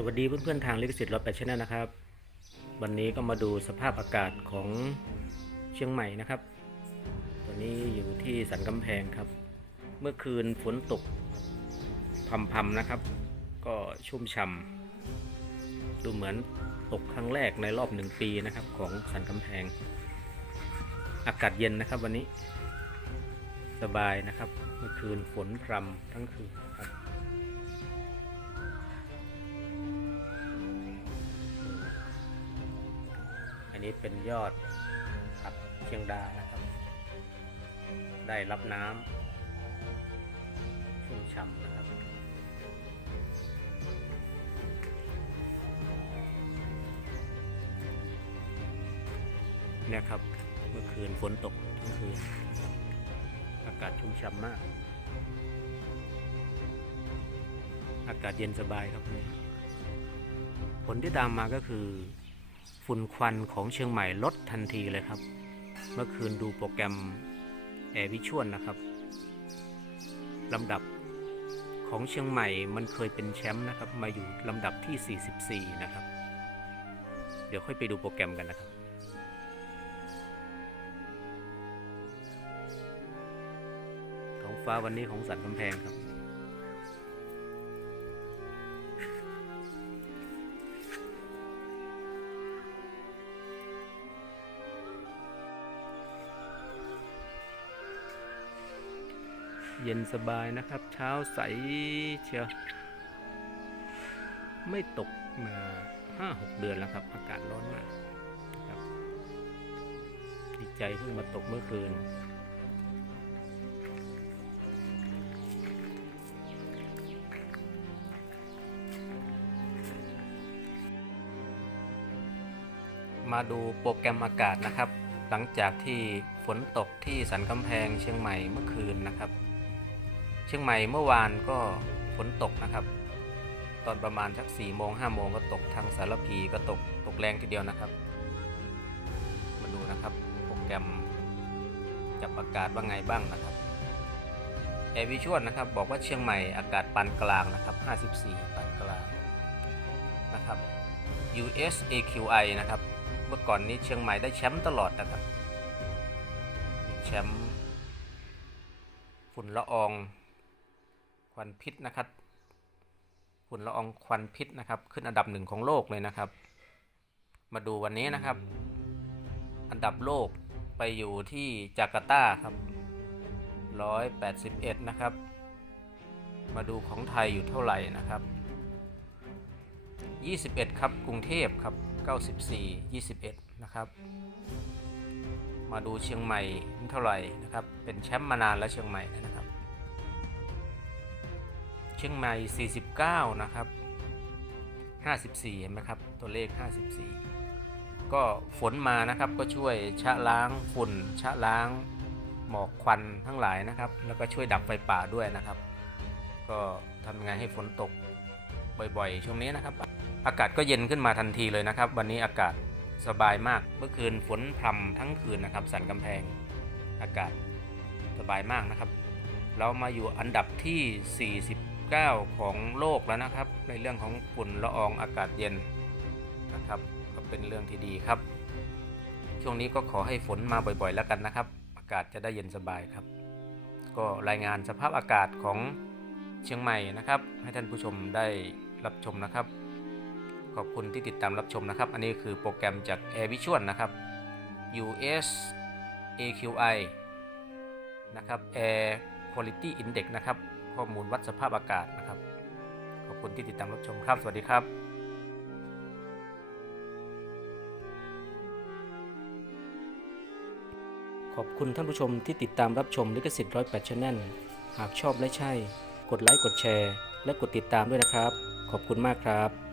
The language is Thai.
สวัสดีเพื่อนๆทางลิขสิทธิ์รถแปดชแนลนะครับ วันนี้ก็มาดูสภาพอากาศของเชียงใหม่นะครับ ตอนนี้อยู่ที่สันกำแพงครับ เมื่อคืนฝนตกพรำๆนะครับ ก็ชุ่มฉ่ำดูเหมือนตกครั้งแรกในรอบหนึ่งปีนะครับของสันกำแพง อากาศเย็นนะครับวันนี้ สบายนะครับ เมื่อคืนฝนพรำทั้งคืนครับ นนี้เป็นยอดผักเชียงดานะครับ ได้รับน้ำชุ่มฉ่ำนะครับ เนี่ยครับเมื่อคืนฝนตกทั้งคืน อากาศชุ่มฉ่ำมาก อากาศเย็นสบายครับวันนี้ผลที่ตามมาก็คือ ฝุ่นควันของเชียงใหม่ลดทันทีเลยครับ เมื่อคืนดูโปรแกรมแอร์วิชวลนะครับลำดับของเชียงใหม่มันเคยเป็นแชมป์นะครับมาอยู่ลำดับที่ 44 นะครับ เดี๋ยวค่อยไปดูโปรแกรมกันนะครับท้องฟ้าวันนี้ของสันกำแพงครับ เย็นสบายนะครับ เช้าใสเชียวไม่ตกมาห้าหกเดือนแล้วครับ อากาศร้อนมากครับดีใจเพิ่งมาตกเมื่อคืนมาดูโปรแกรมอากาศนะครับ หลังจากที่ฝนตกที่สันกำแพงเชียงใหม่เมื่อคืนนะครับ เชียงใหม่เมื่อวานก็ฝนตกนะครับ ตอนประมาณสัก4โมง5โมงก็ตกทางสารพีก็ตกตกแรงทีเดียวนะครับ มาดูนะครับโปรแกรมจับอากาศว่าไงบ้างนะครับแอร์วิชวลนะครับบอกว่าเชียงใหม่อากาศปานกลางนะครับ 54 ปานกลางนะครับ US AQI นะครับ เมื่อก่อนนี้เชียงใหม่ได้แชมป์ตลอดนะครับ แชมป์ฝุ่นละออง ควันพิษนะครับฝุ่นละอองควันพิษนะครับ ขึ้นอันดับหนึ่งของโลกเลยนะครับ มาดูวันนี้นะครับ อันดับโลกไปอยู่ที่จาการ์ตาครับ 181 นะครับ มาดูของไทยอยู่เท่าไหร่นะครับ 21 ครับกรุงเทพครับ 94 21 นะครับ มาดูเชียงใหม่เท่าไหร่นะครับ เป็นแชมป์มานานแล้วเชียงใหม่นะครับ เชียงใหม่ 49 นะครับ 54 เห็นไหมครับ ตัวเลข 54 ก็ฝนมานะครับก็ช่วยชะล้างฝุ่นชะล้างหมอกควันทั้งหลายนะครับ แล้วก็ช่วยดับไฟป่าด้วยนะครับ ก็ทำยังไงให้ฝนตกบ่อยๆ ช่วงนี้นะครับ อากาศก็เย็นขึ้นมาทันทีเลยนะครับ วันนี้อากาศสบายมากเมื่อคืนฝนพรำทั้งคืนนะครับ สันกำแพงอากาศสบายมากนะครับ เรามาอยู่อันดับที่ 49ของโลกแล้วนะครับ ในเรื่องของฝุ่นละอองอากาศเย็นนะครับก็เป็นเรื่องที่ดีครับ ช่วงนี้ก็ขอให้ฝนมาบ่อยๆ แล้วกันนะครับ อากาศจะได้เย็นสบายครับ ก็รายงานสภาพอากาศของเชียงใหม่นะครับ ให้ท่านผู้ชมได้รับชมนะครับ ขอบคุณที่ติดตามรับชมนะครับ อันนี้คือโปรแกรมจาก Air Visual นะครับ US AQI นะครับ Air Quality Index นะครับ ข้อมูลวัดสภาพอากาศนะครับ ขอบคุณที่ติดตามรับชมครับ สวัสดีครับขอบคุณท่านผู้ชมที่ติดตามรับชมลิขสิทธิ์ร้อยแปดชแนลหากชอบและใช่ กดไลค์ กดแชร์ และกดติดตามด้วยนะครับ ขอบคุณมากครับ